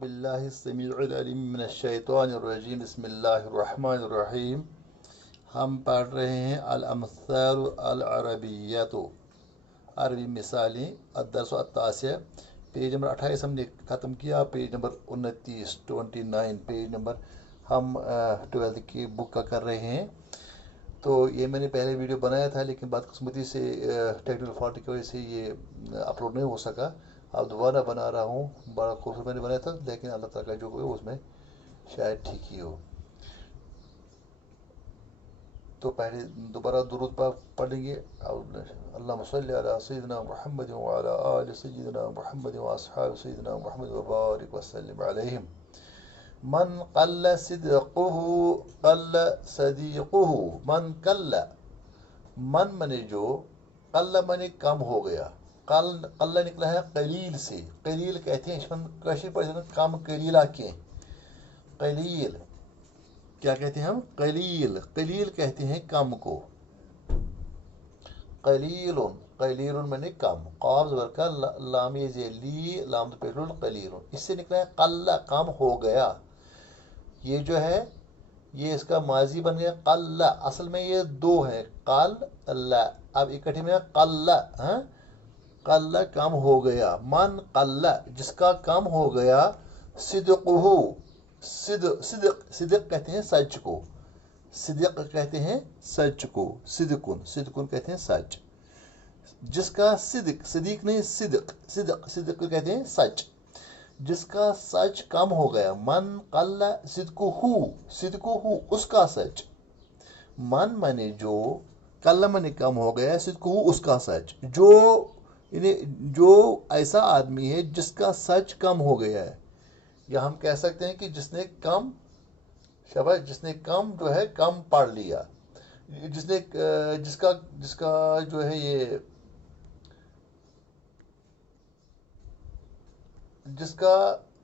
باللہ السمیع العلیم من الشیطان الرجیم بسم اللہ الرحمن الرحیم۔ ہم پڑھ رہے ہیں الامثال العربیۃ، عربی مثالیں، الدرس التاسع، پیج نمبر 28 ہم نے ختم کیا، پیج نمبر 29 پیج نمبر ہم 12 کی بک کا کر رہے ہیں۔ تو یہ میں نے پہلے ویڈیو بنایا تھا لیکن بدقسمتی سے ٹیکنیکل فالٹ کی وجہ سے یہ اپلوڈ نہیں ہو سکا۔ اب دوبارہ بنا رہا ہوں، بڑا خوبصورت میں نے بنایا تھا لیکن اللہ تعالیٰ کا جو کوئی اس میں شاید ٹھیک ہی ہو۔ تو پہلے دوبارہ درود پاک پڑھیں گے۔ اللہم صلی علی سیدنا محمد وعلی آل سیدنا محمد واصحاب سیدنا محمد وبارک وسلم علیہم۔ من قل صدقہ قل صدیقہ، من قل، من منے جو، قل منے کم ہو گیا، قل نکلا ہے قلیل سے، قلیل کہتے ہیں کشر پر کم قلیلہ کے، قلیل کیا کہتے ہیں ہم؟ قلیل، قلیل کہتے ہیں کم کو، قلیل، قلیل منے کم، قاف زبر کا لام لی لام پیٹرول قلیل، اس سے نکلا ہے قل کم ہو گیا۔ یہ جو ہے یہ اس کا ماضی بن گیا قل، اصل میں یہ دو ہیں قل اللہ، اب اکٹھے میں قل، ہاں قل کم ہو گیا، من قل جس کا کم ہو گیا، صدقہ، صدق کہتے ہیں سچ کو، صدق کہتے ہیں سچ کو، صدقن کہتے ہیں سچ، جس کا صدیق نہیں صدق کہتے ہیں سچ، جس کا سچ کم ہو گیا، من قل صدقہ اس کا سچ، من منے جو، قل منے کم ہو گیا، صدقہ اس کا سچ، جو ایسا آدمی ہے جس کا سچ کم ہو گیا ہے، یا ہم کہہ سکتے ہیں کہ جس نے کم شاباش، جس نے کم جو ہے کم پڑھ لیا، جس کا جو ہے یہ جس کا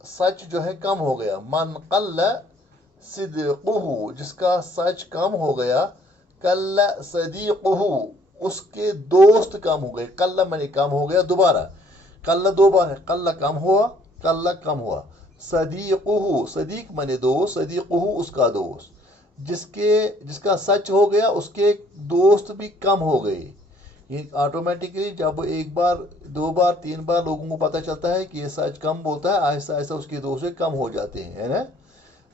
سچ جو ہے کم ہو گیا، من قل صدقہ جس کا سچ کم ہو گیا، قل صدیقہ اس کے دوست کم ہو گئے، قل منی کم ہو گیا، دوبارہ قل دو بار ہے، قل کم ہوا، قل کم ہوا، صدیقہ صدیق منی دوست، صدیقہ اس کا دوست، جس کا سچ ہو گیا اس کے دوست بھی کم ہو گئے۔ یہ آٹومیٹکلی جب ایک بار دو بار تین بار لوگوں کو پتہ چلتا ہے کہ یہ سچ کم بولتا ہے، آہستہ آہستہ اس کے دوست کم ہو جاتے ہیں، ہے نا۔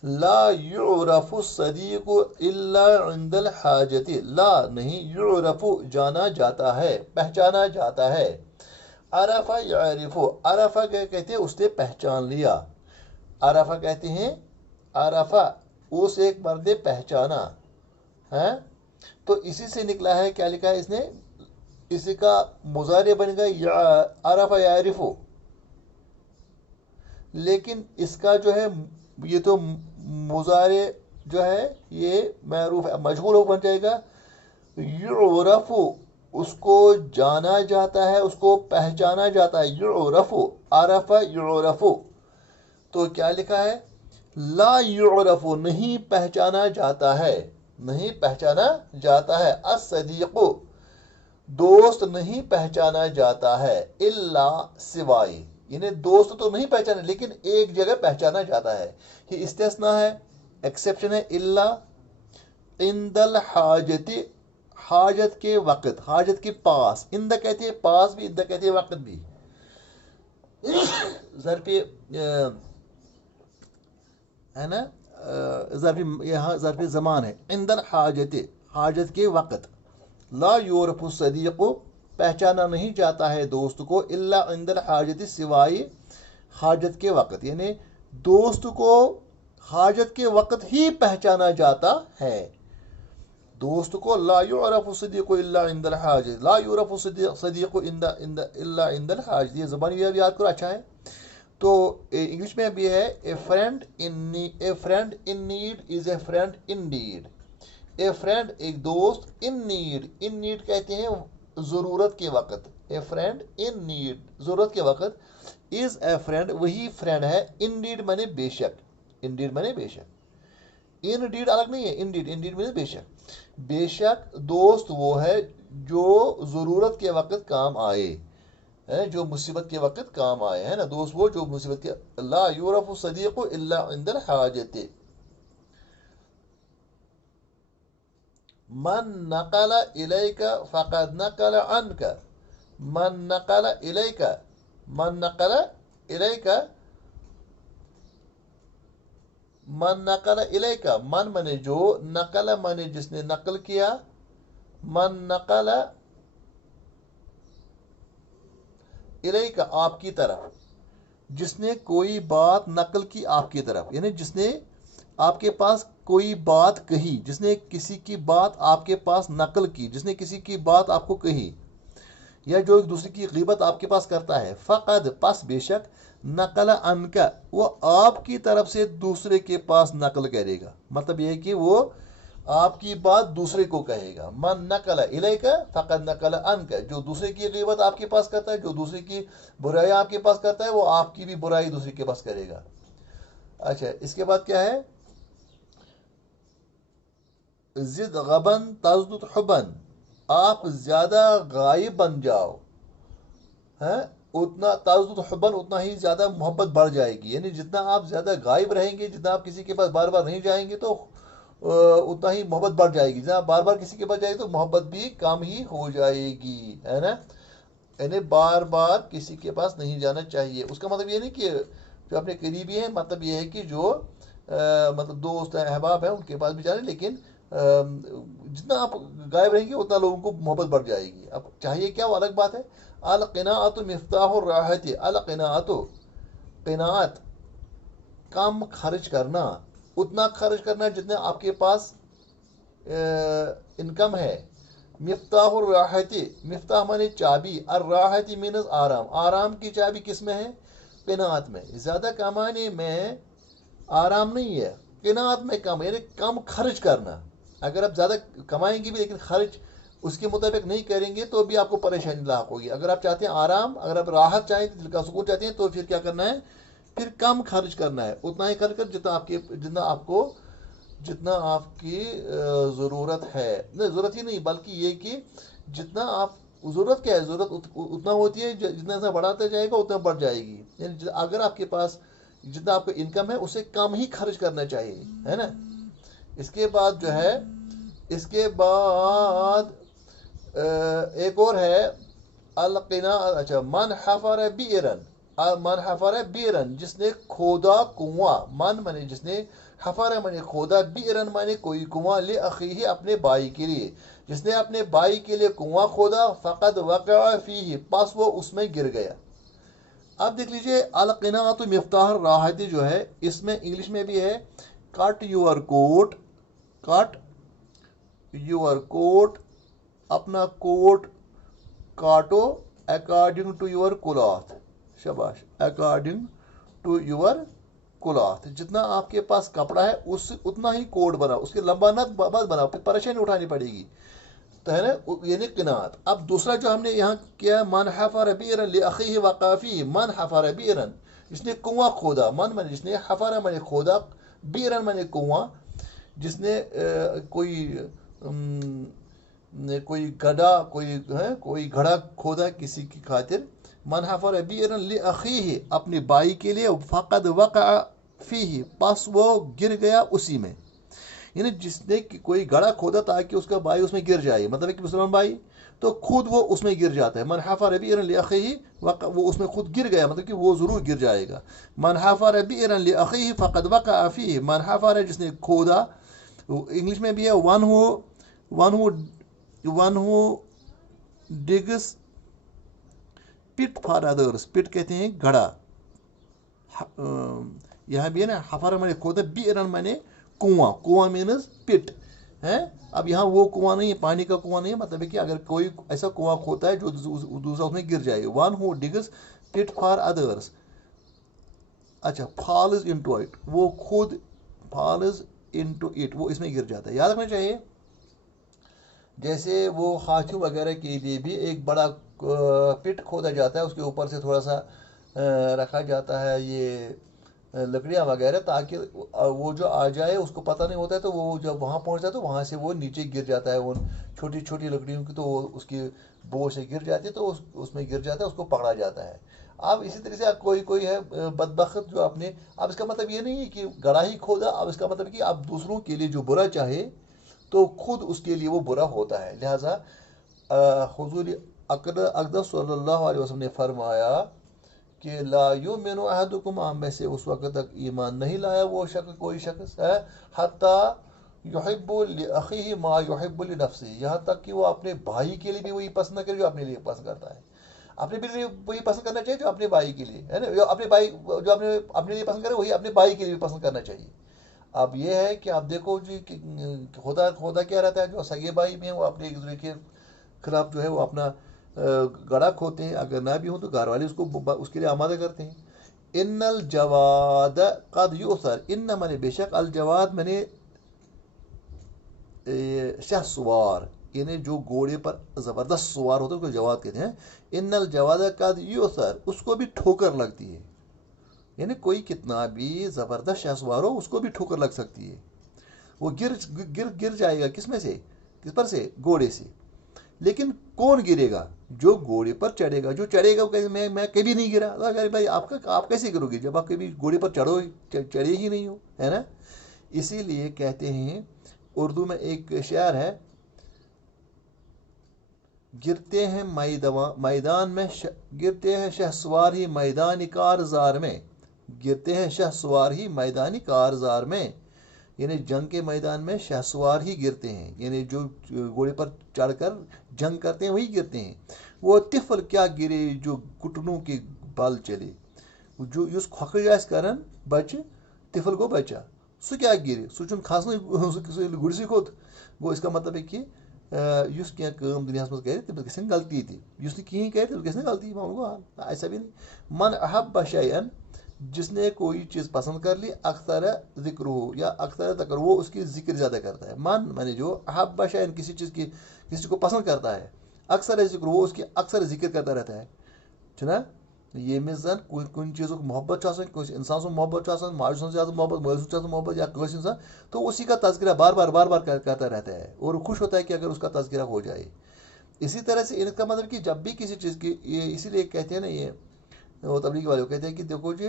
لا یعرف الصدیق الا عند الحاجت، لا نہیں، یعرف جانا جاتا ہے، پہچانا جاتا ہے، عرف یعرف، عرف کہتے ہیں اس نے پہچان لیا، عرف کہتے ہیں عرف اس ایک مرد نے پہچانا ہے، تو اسی سے نکلا ہے، کیا لکھا ہے اس نے، اسی کا مضارع بن گیا عرف یعرف، لیکن اس کا جو ہے یہ تو مضارع جو ہے یہ معروف مجہول ہو بن جائے گا، یعرف اس کو جانا جاتا ہے، اس کو پہچانا جاتا ہے، یعرف عرف یعرف، تو کیا لکھا ہے، لا یعرف نہیں پہچانا جاتا ہے، نہیں پہچانا جاتا ہے، الصدیق دوست نہیں پہچانا جاتا ہے، الا سوائے، یعنی دوست تو نہیں پہچانا لیکن ایک جگہ پہچانا جاتا ہے، یہ استثناء ہے، ایکسیپشن ہے، الا عند الحاجت، حاجت کے وقت، حاجت کے پاس، اندہ کہتے ہیں پاس بھی، اندہ کہتے ہیں وقت بھی، ظرف ہے نا، یہاں ظرف زمان ہے، عند الحاجت حاجت کے وقت، لا یعرف الصدیق پہچانا نہیں جاتا ہے دوست کو، الا عند الحاجت سوائے حاجت کے وقت، یعنی دوست کو حاجت کے وقت ہی پہچانا جاتا ہے، دوست کو لا یعرف الصدیق الا عند الحاجت، لا یعرف الصدیق الا عند الحاجت، یہ زبانی یاد کرو، اچھا ہے۔ تو انگلش میں بھی ہے، a friend in need is a friend in need, a friend ایک دوست، ان نیڈ کہتے ہیں ضرورت کے وقت، اے فرینڈ ان نیڈ ضرورت کے وقت، از اے فرینڈ وہی فرینڈ ہے، ان نیڈ مانے بے شک، ان نیڈ مانے بے شک، ان ڈیڈ الگ نہیں ہے، ان ڈیڈ مانے بے شک دوست وہ ہے جو ضرورت کے وقت کام آئے، ہیں جو مصیبت کے وقت کام آئے ہیں نا، دوست وہ جو مصیبت کے. لا یعرف الصدیق الا عند الحاجت. من نقل الیک فقد نقل عنک. من نقل الیک. من نقل الیک. من نقل الیک. من منے جو، نقل منے جس نے نقل کیا. من نقل الیک آپ کی طرف، جس نے کوئی بات نقل کی آپ کی طرف، یعنی جس نے آپ کے پاس کوئی بات کہی، جس نے کسی کی بات آپ کے پاس نقل کی، جس نے کسی کی بات آپ کو کہی، یا جو ایک دوسرے کی غیبت آپ کے پاس کرتا ہے. فقد پس بے شک، نقل عنک وہ آپ کی طرف سے دوسرے کے پاس نقل کرے گا. مطلب یہ ہے کہ وہ آپ کی بات دوسرے کو کہے گا. من نقل الیک فقد نقل عنک. جو دوسرے کی غیبت آپ کے پاس کرتا ہے، جو دوسرے کی برائی آپ کے پاس کرتا ہے، وہ آپ کی بھی برائی دوسرے کے پاس کرے گا. اچھا اس کے بعد کیا ہے؟ زد غبن تزدد حبن. آپ زیادہ غائب بن جاؤ، ہیں اتنا تزدد حبن اتنا ہی زیادہ محبت بڑھ جائے گی. یعنی جتنا آپ زیادہ غائب رہیں گے، جتنا آپ کسی کے پاس بار بار نہیں جائیں گے، تو اتنا ہی محبت بڑھ جائے گی. جہاں بار بار کسی کے پاس جائے گی تو محبت بھی کم ہی ہو جائے گی، ہے نا. یعنی بار بار کسی کے پاس نہیں جانا چاہیے. اس کا مطلب یہ نہیں کہ جو اپنے قریبی ہیں، مطلب یہ ہے کہ جو مطلب دوست ہیں، احباب ہیں، ان کے پاس بھی جانے، لیکن جتنا آپ غائب رہیں گے اتنا لوگوں کو محبت بڑھ جائے گی. اب چاہیے کیا، وہ الگ بات ہے. القناعت مفتاح الراحت. القناعت قناعت، کم خرچ کرنا، اتنا خرچ کرنا جتنا آپ کے پاس انکم ہے. مفتاح الراحت، مفتاح مانے چابی، الراحت مینز آرام. آرام کی چابی کس میں ہے؟ قناعت میں. زیادہ کمانے میں آرام نہیں ہے، قناعت میں کم، یعنی کم خرچ کرنا. اگر آپ زیادہ کمائیں گے بھی لیکن خرچ اس کے مطابق نہیں کریں گے تو بھی آپ کو پریشانی لاحق ہوگی. اگر آپ چاہتے ہیں آرام، اگر آپ راحت چاہیں، دل کا سکون چاہتے ہیں، تو پھر کیا کرنا ہے؟ پھر کم خرچ کرنا ہے. اتنا ہی خرچ کر جتنا آپ کی ضرورت ہے. نہیں ضرورت ہی نہیں، بلکہ یہ کہ جتنا آپ ضرورت کیا ہے، ضرورت اتنا ہوتی ہے، جتنا ایسا بڑھاتا جائے گا اتنا بڑھ جائے گی. یعنی اگر آپ کے پاس جتنا آپ کا انکم ہے اس سے کم ہی خرچ کرنا چاہیے، ہے نا. اس کے بعد جو ہے، اس کے بعد ایک اور ہے القنا. اچھا، من حفر بیرن. من حفر بیرن، جس نے کھودا کنواں. من مانے جس نے، حفر مانے کھودا، بیرن مانے کوئی کنواں، لأخیہ اپنے بھائی کے لیے. جس نے اپنے بھائی کے لیے کنواں کھودا، فقد وقع فیہ پس وہ اس میں گر گیا. اب دیکھ لیجئے، القناعۃ مفتاح الراحت جو ہے، اس میں انگلش میں بھی ہے cut your quote. Cut your کوٹ، اپنا کوٹ کاٹو اکارڈنگ ٹو یور کلاتھ. شاباش، اکارڈنگ ٹو یور کلاتھ. جتنا آپ کے پاس کپڑا ہے اس اتنا ہی کوٹ بناؤ، اس کے لمبا نہ مت بناؤ، پھر پریشانی اٹھانی پڑے گی. تو ہے نا، یعنی قناعت. اب دوسرا جو ہم نے یہاں کیا، من حفر بیرن لأخیہ وقع فیہ. من حفر بیرن، جس نے کنواں کھودا. من مانے جس نے، حفر مانے کھودا، بیرن مانے کنواں. جس نے کوئی گڑھا، کوئی گھڑا کھودا کسی کی خاطر. من حفر بیرن لأخیہ اپنے بھائی کے لیے، فقد وقع فیہ پس وہ گر گیا اسی میں. یعنی جس نے کوئی گڑھا کھودا تاکہ اس کا بھائی اس میں گر جائے، مطلب ہے کہ مسلمان بھائی، تو خود وہ اس میں گر جاتا ہے. من حفر بیرن لأخیہ، وہ اس میں خود گر گیا، مطلب کہ وہ ضرور گر جائے گا. من حفر بیرن لأخیہ فقد وقع فیہ. من حفر جس نے کھودا، انگلش میں بھی ہے one who digs pit for ادرس. پٹ کہتے ہیں گڑھا. یہاں بھی ہے نا، حفر مانے کھودا، بیرن مانے کنواں. کنواں مینز پٹ ہے. اب یہاں وہ کنواں نہیں ہے، پانی کا کنواں نہیں ہے، مطلب ہے کہ اگر کوئی ایسا کنواں کھوتا ہے جو دوسرا اس میں گر جائے. One who digs pit for others. اچھا، فالز انٹو اٹ، وہ خود فالز انٹو اٹ، وہ اس میں گر جاتا ہے. یاد رکھنا چاہیے، جیسے وہ ہاتھیوں وغیرہ کے لیے بھی ایک بڑا پٹ کھودا جاتا ہے، اس کے اوپر سے تھوڑا سا رکھا جاتا ہے یہ لکڑیاں وغیرہ، تاکہ وہ جو آ جائے اس کو پتہ نہیں ہوتا ہے، تو وہ جب وہاں پہنچتا ہے تو وہاں سے وہ نیچے گر جاتا ہے، وہ چھوٹی چھوٹی لکڑیوں کی، تو وہ اس کی بو سے گر جاتی ہے، تو اس میں گر جاتا ہے، اس کو پکڑا جاتا ہے۔ اب اسی طرح سے اب کوئی ہے بدبخت جو اپنے، اب اس کا مطلب یہ نہیں ہے کہ گڑھا ہی کھودا، اب اس کا مطلب کہ اب دوسروں کے لیے جو برا چاہے تو خود اس کے لیے وہ برا ہوتا ہے۔ لہٰذا حضور اقدس صلی اللہ علیہ وسلم نے فرمایا کہ لا یؤمن احدکم، آپ میں سے اس وقت تک ایمان نہیں لایا وہ شخص، کوئی شخص ہے، حتیٰ یحب لاخیہ ما یحب لنفسہ، یہاں تک کہ وہ اپنے بھائی کے لیے بھی وہی پسند نہ کرے جو اپنے لیے پسند کرتا ہے۔ اپنے بھی لیے وہی پسند کرنا چاہیے جو اپنے بھائی کے لیے ہے نا، جو اپنے بھائی جو اپنے لیے پسند کرے وہی اپنے بھائی کے لیے بھی پسند کرنا چاہیے۔ اب یہ ہے کہ آپ دیکھو جی کہ ہوتا کیا رہتا ہے، جو سگے بھائی میں ہیں وہ اپنے ایک دوسرے کے خلاف جو ہے وہ اپنا گڑا کھوتے ہیں، اگر نہ بھی ہوں تو گھر والے اس کے لیے آمادہ کرتے ہیں۔ ان الجواد قد یؤثر، ان میں نے بے شک، الجواد میں نے شہ سوار، یعنی جو گھوڑے پر زبردست سوار ہوتا ہے اس کو جواد کہتے ہیں۔ ان الجواد قد یؤثر، اس کو بھی ٹھوکر لگتی ہے، یعنی کوئی کتنا بھی زبردست شہ سوار ہو اس کو بھی ٹھوکر لگ سکتی ہے، وہ گر جائے گا، کس میں سے، کس پر سے، گھوڑے سے۔ لیکن کون گرے گا؟ جو گھوڑے پر چڑھے گا، جو چڑھے گا وہ کہے میں کبھی نہیں گرا۔ اگر بھائی آپ کیسے کرو گے جب آپ کبھی گھوڑے پر چڑھے ہی نہیں ہو، ہے نا؟ اسی لیے کہتے ہیں، اردو میں ایک شعر ہے، گرتے ہیں میدان میں گرتے ہیں شہسوار ہی میدان کارزار میں، گرتے ہیں شہسوار ہی میدان کارزار میں، یعنی جنگ کے میدان میں شہسوار ہی گرتے ہیں، یعنی جو گھوڑے پر چڑھ کر جنگ کرتے ہیں وہی گرتے ہیں۔ وہ طفل کیا گرے جو گھٹنوں کے بل چلے، جو اس کھوکھج آس کرن بچہ، طفل گو بچہ، سہ کیا گرِ، سہ چھُنہٕ کھسنٕے گُرسٕے کھوٚت۔ گوٚو اس کا مطلب ہے کہ یُس کینٛہہ کٲم دُنیاہس منٛز کرِ تٔمِس گژھن غلطی تہِ، یُس نہٕ کِہیٖنۍ کرِ تٔمِس گژھِ نہٕ غلطی، معاملہٕ گوٚو حل، ایسا بھی نہیں۔ من احب شیئن، جس نے کوئی چیز پسند کر لی، اکثر ذکر ہو یا اکثر تکر، وہ اس کی ذکر زیادہ کرتا ہے۔ میں نے جو احب شیئن، کسی چیز کو پسند کرتا ہے، اکثر ذکر، وہ اس کی اکثر ذکر کرتا رہتا ہے، چھُنا؟ ییٚمِس زن کُنہِ چیٖزُک محبت چھُ آسان، کٲنٛسہِ اِنسان سُنٛد محبت چھُ آسان، ماجہِ سُنٛد زیادہ محبت، مٲلۍ سُنٛد زیادہ محبت، یا کٲنٛسہِ انسان، تو اسی کا تذکرہ بار بار کرتا رہتا ہے، اور خوش ہوتا ہے کہ اگر اس کا تذکرہ ہو جائے۔ اسی طرح سے ان کا مطلب کہ جب بھی کسی چیز کی، یہ اسی لیے کہتے ہیں نا، یہ وہ تبلیغ والے کہتے ہیں کہ دیکھو جی،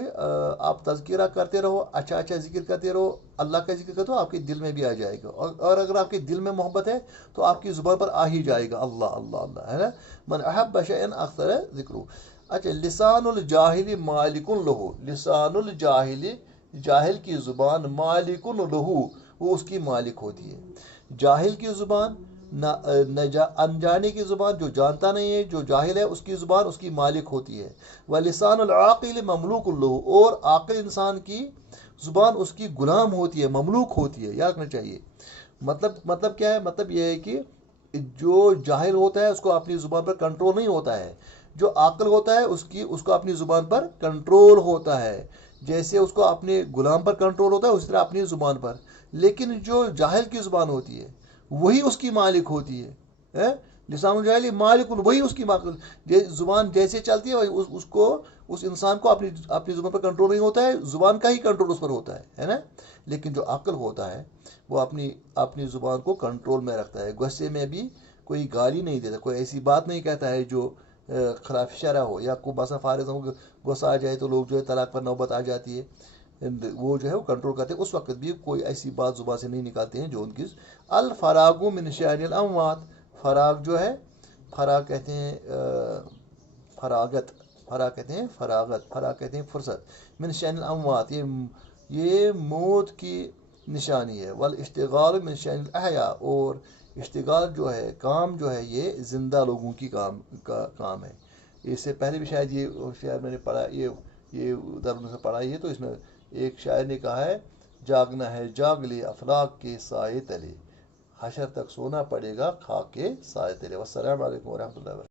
آپ تذکرہ کرتے رہو، اچھا ذکر کرتے رہو، اللہ کا ذکر کرتے ہو، آپ کے دل میں بھی آ جائے گا، اور اگر آپ کے دل میں محبت ہے تو آپ کی زبان پر آ ہی جائے گا اللہ اللہ اللہ، ہے نا؟ من احب شیئن اکثر ذکرو۔ اچھا، لسان الجاہل مالک لہو، لسان الجاہل، جاہل کی زبان، مالک لہو، وہ اس کی مالک ہوتی ہے۔ جاہل کی زبان، انجانے کی زبان، جو جانتا نہیں ہے، جو جاہل ہے، اس کی زبان اس کی مالک ہوتی ہے۔ وَلِسَانُ الْعَاقِلِ مَمْلُوكٌ لَهُ، اور عاقل انسان کی زبان اس کی غلام ہوتی ہے، مملوک ہوتی ہے، یاد رکھنا چاہیے۔ مطلب کیا ہے؟ مطلب یہ ہے کہ جو جاہل ہوتا ہے اس کو اپنی زبان پر کنٹرول نہیں ہوتا ہے، جو عاقل ہوتا ہے اس کو اپنی زبان پر کنٹرول ہوتا ہے، جیسے اس کو اپنے غلام پر کنٹرول ہوتا ہے اسی طرح اپنی زبان پر۔ لیکن جو جاہل کی زبان ہوتی ہے وہی اس کی مالک ہوتی ہے، لسان الجاہل مالک، وہی اس کی مالک، زبان جیسے چلتی ہے اس انسان کو اپنی زبان پر کنٹرول نہیں ہوتا ہے، زبان کا ہی کنٹرول اس پر ہوتا ہے نا؟ لیکن جو عقل ہوتا ہے وہ اپنی زبان کو کنٹرول میں رکھتا ہے، غصے میں بھی کوئی گالی نہیں دیتا، کوئی ایسی بات نہیں کہتا ہے جو خلاف شرع ہو، یا کو بسا فارغ غصہ آ جائے تو لوگ جو ہے طلاق پر نوبت آ جاتی ہے، وہ جو ہے وہ کنٹرول کرتے ہیں، اس وقت بھی کوئی ایسی بات زبان سے نہیں نکالتے ہیں جو ان کی۔ الفراغ من شأن الاموات، فراغ جو ہے، فراغ کہتے ہیں فراغت، فراغ کہتے ہیں فرصت، من شأن الاموات، یہ موت کی نشانی ہے۔ والاشتغال من شأن الاحیاء، اور اشتغال جو ہے، کام جو ہے، یہ زندہ لوگوں کی کام ہے۔ اس سے پہلے بھی شاید یہ شاعر میں نے پڑھا، یہ درد سے پڑھا ہے، تو اس میں ایک شاعر نے کہا ہے، جاگنا ہے جاگ لے افلاک کے سائے تلے، حشر تک سونا پڑے گا خاک کے سائے تلے۔ والسلام علیکم ورحمۃ اللہ وبرکاتہ۔